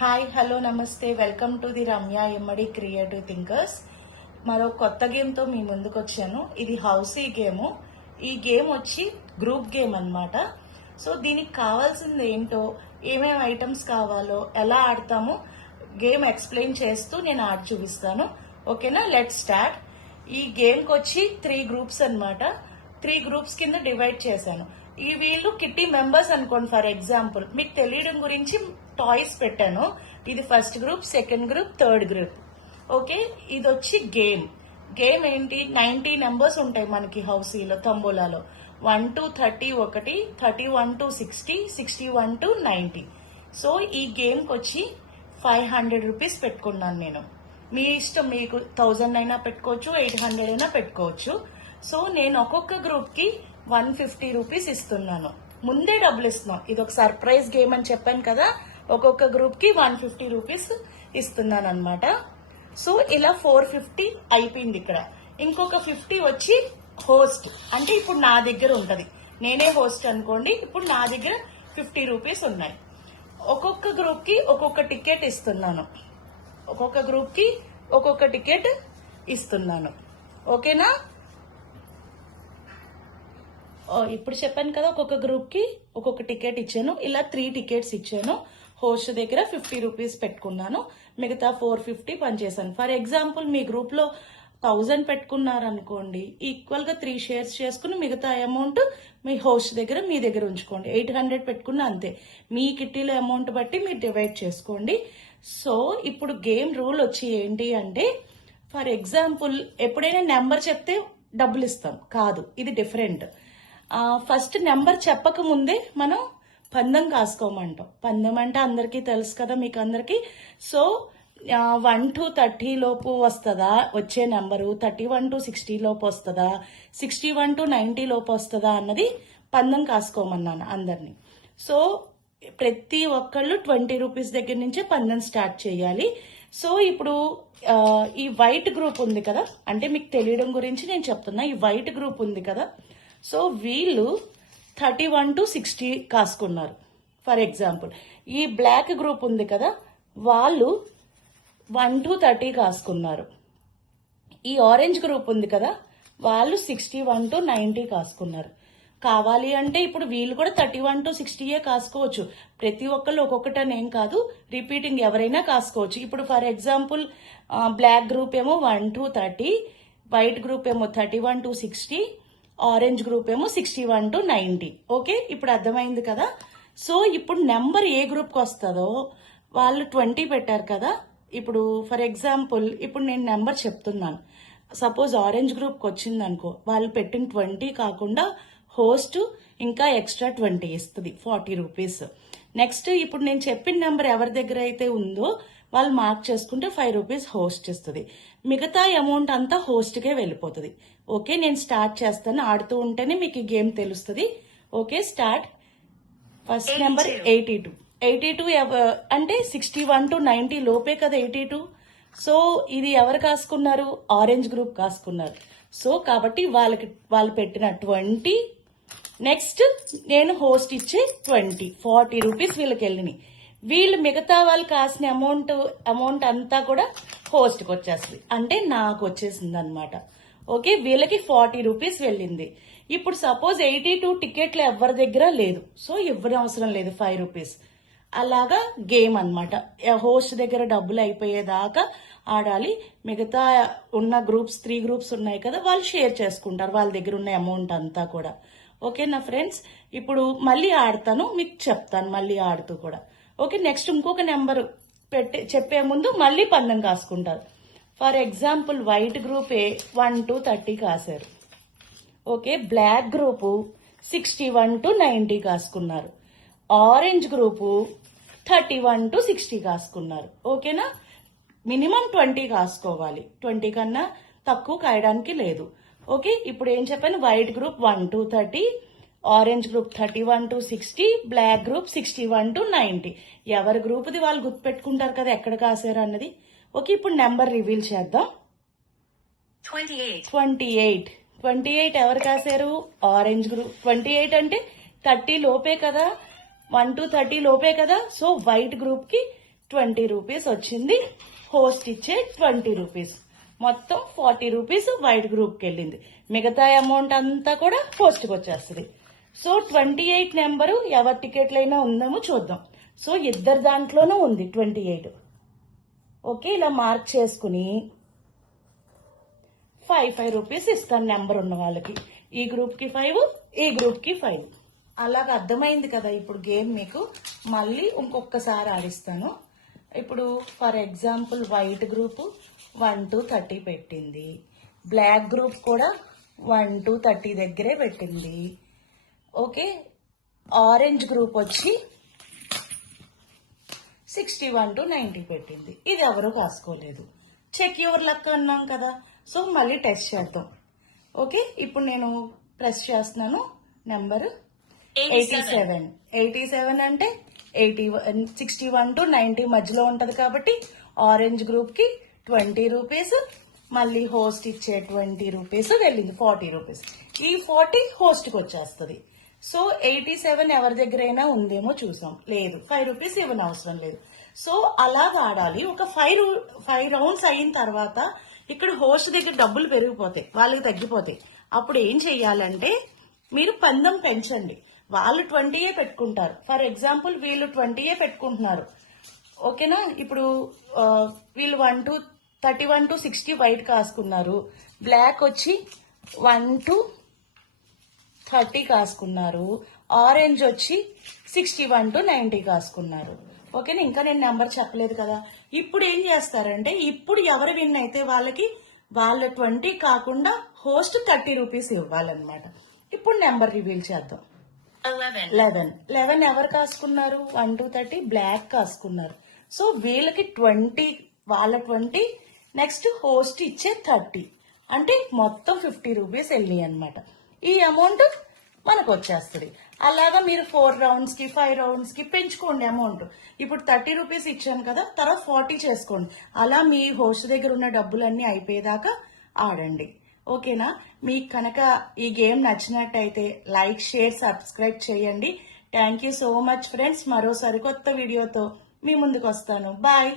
Hi hello నమస్తే welcome to the Ramya Emmadi creative thinkers. మరో కొత్త గేమ్తో మీ ముందుకు వచ్చాను. ఇది హౌసీ గేమ్. ఈ గేమ్ వచ్చి గ్రూప్ గేమ్ అన్నమాట. సో దీనికి కావాల్సింది ఏంటో, ఏమేమి ఐటమ్స్ కావాలో, ఎలా ఆడతామో గేమ్ ఎక్స్ప్లెయిన్ చేస్తూ నేను ఆడి చూపిస్తాను. ఓకేనా, లెట్ స్టార్ట్. ఈ గేమ్కి వచ్చి 3 గ్రూప్స్ అన్నమాట. 3 గ్రూప్స్ కింద డివైడ్ చేశాను. ఈ వీళ్ళు కిట్టి మెంబర్స్ అనుకోండి. ఫర్ ఎగ్జాంపుల్ మీకు తెలియడం గురించి టాయ్స్ పెట్టాను. ఇది first group, second group, third group. Okay, ఇది వచ్చి గేమ్. గేమ్ ఏంటి, 90 నెంబర్స్ ఉంటాయి మనకి హౌసీలో, తంబోలాలో. 1 to 30 ఒకటి, 31 to 60, 61 to 90. సో ఈ గేమ్కి వచ్చి 500 రూపీస్ పెట్టుకున్నాను నేను. మీ ఇష్టం, మీకు 1000 అయినా పెట్టుకోవచ్చు, 800 అయినా పెట్టుకోవచ్చు. సో నేను ఒక్కొక్క గ్రూప్ కి 150 రూపీస్ ఇస్తున్నాను. ముందే డబ్బులు ఇస్తున్నాం. ఇది ఒక సర్ప్రైజ్ గేమ్ అని చెప్పాను కదా. ఒక్కొక్క గ్రూప్ కి 150 రూపీస్ ఇస్తున్నాను అనమాట. సో ఇలా 450 అయిపోయింది. ఇక్కడ ఇంకొక 50 వచ్చి హోస్ట్, అంటే ఇప్పుడు నా దగ్గర ఉంటది. నేనే హోస్ట్ అనుకోండి. ఇప్పుడు నా దగ్గర 50 రూపీస్ ఉన్నాయి. ఒక్కొక్క గ్రూప్ కి ఒక్కొక్క టికెట్ ఇస్తున్నాను. ఒక్కొక్క గ్రూప్ కి ఒక్కొక్క టికెట్ ఇస్తున్నాను. ఓకేనా, ఇప్పుడు చెప్పాను కదా, ఒక్కొక్క గ్రూప్ కి ఒక్కొక్క టికెట్ ఇచ్చాను. ఇలా 3 టికెట్స్ ఇచ్చాను. హోస్ట్ దగ్గర 50 రూపీస్ పెట్టుకున్నాను. మిగతా 450 పనిచేశాను. ఫర్ ఎగ్జాంపుల్ మీ గ్రూప్ లో 1000 పెట్టుకున్నారనుకోండి, ఈక్వల్ గా 3 షేర్స్ చేసుకుని మిగతా అమౌంట్ మీ హోస్ట్ దగ్గర మీ దగ్గర ఉంచుకోండి. 800 పెట్టుకున్నా అంతే. మీ కిట్టీలో అమౌంట్ బట్టి మీరు డివైడ్ చేసుకోండి. సో ఇప్పుడు గేమ్ రూల్ వచ్చి ఏంటి అంటే, ఫర్ ఎగ్జాంపుల్ ఎప్పుడైనా నెంబర్ చెప్తే డబ్బులు ఇస్తాం కాదు, ఇది డిఫరెంట్. ఫస్ట్ నెంబర్ చెప్పక ముందే మనం పందెం కాసుకోమంటాం. పందెం అంటే అందరికీ తెలుసు కదా, మీకు అందరికి. సో 1 to 30 లోపు వస్తుందా వచ్చే నెంబరు, 31 to 60 లోపు వస్తుందా, 61 to 90 లోపు వస్తుందా అన్నది పందెం కాసుకోమన్నాను అందరినీ. సో ప్రతి ఒక్కళ్ళు 20 రూపీస్ దగ్గర నుంచే పందెం స్టార్ట్ చేయాలి. సో ఇప్పుడు ఈ వైట్ గ్రూప్ ఉంది కదా, అంటే మీకు తెలియడం గురించి నేను చెప్తున్నా. ఈ వైట్ గ్రూప్ ఉంది కదా, సో వీళ్ళు 31 to 60 కాసుకున్నారు. ఫర్ ఎగ్జాంపుల్ ఈ బ్లాక్ గ్రూప్ ఉంది కదా, వాళ్ళు 1 to 30 కాసుకున్నారు. ఈ ఆరెంజ్ గ్రూప్ ఉంది కదా, వాళ్ళు 61 to 90 కాసుకున్నారు. కావాలి అంటే ఇప్పుడు వీళ్ళు కూడా 31 to 60 కాసుకోవచ్చు. ప్రతి ఒక్కళ్ళు ఒక్కొక్కటని ఏం కాదు, రిపీటింగ్ ఎవరైనా కాసుకోవచ్చు. ఇప్పుడు ఫర్ ఎగ్జాంపుల్ బ్లాక్ గ్రూప్ ఏమో 1 to 30, వైట్ గ్రూప్ ఏమో 31 to 60, ఆరెంజ్ గ్రూప్ ఏమో 61 to 90. ఓకే, ఇప్పుడు అర్థమైంది కదా. సో ఇప్పుడు నెంబర్ ఏ గ్రూప్కి వస్తుందో, వాళ్ళు 20 పెట్టారు కదా. ఇప్పుడు ఫర్ ఎగ్జాంపుల్ ఇప్పుడు నేను నెంబర్ చెప్తున్నాను. సపోజ్ ఆరెంజ్ గ్రూప్కి వచ్చింది అనుకో, వాళ్ళు పెట్టిన 20 కాకుండా హోస్ట్ ఇంకా ఎక్స్ట్రా 20 ఇస్తుంది, 40 రూపీస్. నెక్స్ట్ ఇప్పుడు నేను చెప్పిన నెంబర్ ఎవరి దగ్గర అయితే ఉందో వాళ్ళు మార్క్ చేసుకుంటే 5 రూపీస్ హోస్ట్ ఇస్తుంది. మిగతా అమౌంట్ అంతా హోస్ట్కే వెళ్ళిపోతుంది. ఓకే, నేను స్టార్ట్ చేస్తాను. ఆడుతూ ఉంటేనే మీకు ఈ గేమ్ తెలుస్తుంది. Okay, start. First number 82. 82 అంటే 61 to 90 లోపే కదా 82. సో ఇది ఎవరు కాసుకున్నారు, ఆరెంజ్ గ్రూప్ కాసుకున్నారు. సో కాబట్టి వాళ్ళు పెట్టిన 20, నెక్స్ట్ నేను హోస్ట్ ఇచ్చే 20, 40 రూపీస్ వీళ్ళకి వెళ్ళినాయి. వీళ్ళు మిగతా వాళ్ళు కాసిన అమౌంట్ అంతా కూడా హోస్ట్కి వచ్చేస్తుంది, అంటే నాకు వచ్చేసింది అనమాట. ఓకే, వీళ్ళకి 40 రూపీస్ వెళ్ళింది. ఇప్పుడు సపోజ్ 82 టికెట్లు ఎవరి దగ్గర లేదు, సో ఇవ్వని అవసరం లేదు, 5 రూపీస్. అలాగా గేమ్ అనమాట. హోస్ట్ దగ్గర డబ్బులు అయిపోయేదాకా ఆడాలి. మిగతా ఉన్న గ్రూప్స్ 3 గ్రూప్స్ ఉన్నాయి కదా, వాళ్ళు షేర్ చేసుకుంటారు వాళ్ళ దగ్గర ఉన్న అమౌంట్ అంతా కూడా. ఓకే నా ఫ్రెండ్స్, ఇప్పుడు మళ్ళీ ఆడతాను, మీకు చెప్తాను మళ్ళీ ఆడుతూ కూడా. ఓకే, నెక్స్ట్ ఇంకొక నెంబర్ చెప్పే ముందు మళ్ళీ పందెం కాసుకుంటారు. For example white group 1 to 30 కాశారు. ఓకే, బ్లాక్ గ్రూపు 61 to 90 కాసుకున్నారు. ఆరెంజ్ గ్రూపు 31 to 60 కాసుకున్నారు. ఓకేనా, మినిమం 20 కాసుకోవాలి, 20 కన్నా తక్కువ కాయడానికి లేదు. ఓకే, ఇప్పుడు ఏం చెప్పాను, white group 1 to 30, orange group 31 to 60, black group 61 to 90. ఎవరి గ్రూప్ది వాళ్ళు గుర్తుపెట్టుకుంటారు కదా ఎక్కడ కాసారు అన్నది. ఓకే, ఇప్పుడు నెంబర్ రివీల్ చేద్దాం. 28 ఎవరు కాసారు, ఆరెంజ్ గ్రూప్. 28 అంటే 30 లోపే కదా, 1 to 30 లోపే కదా. సో వైట్ గ్రూప్ కి 20 రూపీస్ వచ్చింది. హోస్ట్ ఇచ్చే 20 రూపీస్, మొత్తం 40 రూపీస్ వైట్ గ్రూప్కి వెళ్ళింది. మిగతా అమౌంట్ అంతా కూడా హోస్ట్కి వచ్చేస్తుంది. సో 28 నెంబరు ఎవరి టికెట్లైనా ఉందేమో చూద్దాం. సో ఇద్దరు దాంట్లోనూ ఉంది 28. ఓకే, ఇలా మార్క్ చేసుకుని 5 రూపీస్ ఇస్తాను నెంబర్ ఉన్న వాళ్ళకి. ఈ గ్రూప్కి 5, ఈ గ్రూప్కి 5. అలాగ అర్థమైంది కదా ఇప్పుడు గేమ్ మీకు. మళ్ళీ ఇంకొకసారి ఆడిస్తాను. ఇప్పుడు for example white group 1 to 30 పెట్టింది. బ్లాక్ గ్రూప్ కూడా 1 to 30 దగ్గరే పెట్టింది. ఓకే, ఆరెంజ్ గ్రూప్ వచ్చి 61 to 90 పెట్టింది. ఇది ఎవరు కాసుకోలేదు. చెక్ యువర్ లక్ అన్నాం కదా. సో మళ్ళీ టెస్ట్ చేద్దాం. ఓకే, ఇప్పుడు నేను ప్రెస్ చేస్తున్నాను. నెంబర్ 87. 87 అంటే 61 to 90 మధ్యలో ఉంటది కాబట్టి ఆరెంజ్ గ్రూప్ కి 20 రూపీస్, మళ్ళీ హోస్ట్ ఇచ్చే 20 రూపీస్ వెళ్ళింది, 40 రూపీస్. ఈ 40 హోస్ట్ కి వచ్చేస్తుంది. సో 87 ఎవరి దగ్గరైనా ఉందేమో చూసాం. లేదు, 5 రూపీస్ ఇవ్వని అవసరం లేదు. సో అలాగా ఆడాలి. ఒక 5 రౌండ్స్ అయిన తర్వాత ఇక్కడ హోస్ట్ దగ్గర డబ్బులు పెరిగిపోతాయి, వాళ్ళకి తగ్గిపోతాయి. అప్పుడు ఏం చెయ్యాలంటే మీరు పందెం పెంచండి. వాళ్ళు 20 పెట్టుకుంటారు. ఫర్ ఎగ్జాంపుల్ వీళ్ళు 20 పెట్టుకుంటున్నారు. ఓకేనా, ఇప్పుడు వీళ్ళు 31 to 60 వైట్ కాసుకున్నారు. బ్లాక్ వచ్చి 1 to 30 కాసుకున్నారు. ఆరెంజ్ వచ్చి 61 to 90 కాసుకున్నారు. ఓకేనా, ఇంకా నేను నెంబర్ చెప్పలేదు కదా. ఇప్పుడు ఏం చేస్తారంటే, ఇప్పుడు ఎవరు విన్ అయితే వాళ్ళకి వాళ్ళ 20 కాకుండా హోస్ట్ 30 రూపీస్ ఇవ్వాలన్నమాట. ఇప్పుడు నెంబర్ రివీల్ చేద్దాం. 11 ఎవరు కాసుకున్నారు? 1 to 30 బ్లాక్ కాసుకున్నారు. సో వీళ్ళకి 20, వాళ్ళ 20, నెక్స్ట్ హోస్ట్ ఇచ్చే 30, అంటే మొత్తం 50 రూపీస్ వెళ్ళినాయి అనమాట. ఈ అమౌంట్ మనకు వచ్చేస్తుంది. అలాగా మీరు 4 రౌండ్స్ కి 5 రౌండ్స్ కి పెంచుకోండి అమౌంట్. ఇప్పుడు 30 రూపీస్ ఇచ్చాను కదా, తర్వాత 40 చేసుకోండి. అలా మీ హోస్ట్ దగ్గర ఉన్న డబ్బులన్నీ అయిపోయేదాకా ఆడండి. ఓకేనా, మీకు కనుక ఈ గేమ్ నచ్చినట్టయితే లైక్, షేర్, సబ్స్క్రైబ్ చేయండి. Thank you so much friends. మరో సరికొత్త వీడియోతో మీ ముందుకు వస్తాను. బాయ్.